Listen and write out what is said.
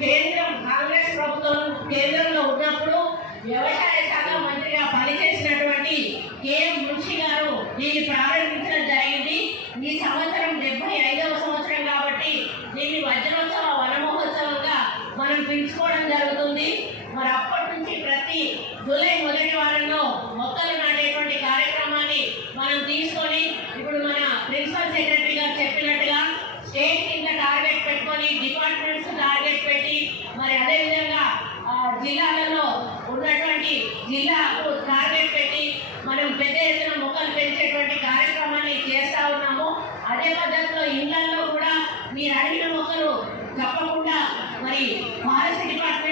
కేంద్రం కాంగ్రెస్ ప్రభుత్వం కేంద్రంలో ఉన్నప్పుడు వ్యవసాయ శాఖ మంత్రిగా పనిచేసినటువంటి కేఎం మున్షి గారు దీన్ని ప్రారంభించడం జరిగింది. ఈ సంవత్సరం 75వ సంవత్సరం కాబట్టి దీన్ని వజ్రోత్సవ వన మహోత్సవంగా మనం పిలుచుకోవడం జరుగుతుంది. మరి అప్పటి నుంచి ప్రతి జూలై మొదటి వారంలో మొక్కలు నాటేటువంటి కార్యక్రమాన్ని మనం తీసుకొని ఇప్పుడు మన ప్రిన్సిపల్ సెక్రటరీ గారు చెప్పినట్టుగా స్టేట్ కింద టార్గెట్ పెట్టుకొని డిపార్ట్మెంట్స్ టార్గెట్ పెట్టి మరి అదేవిధంగా జిల్లాలలో ఉన్నటువంటి జిల్లాకు టార్గెట్ పెట్టి మనం పెద్ద ఎత్తున మొక్కలు పెంచేటువంటి కార్యక్రమాన్ని చేస్తూ ఉన్నాము. అదే పద్ధతిలో ఇళ్లలో కూడా మీరు అడిగిన మొక్కలు తప్పకుండా మరి ఫారెస్ట్ డిపార్ట్మెంట్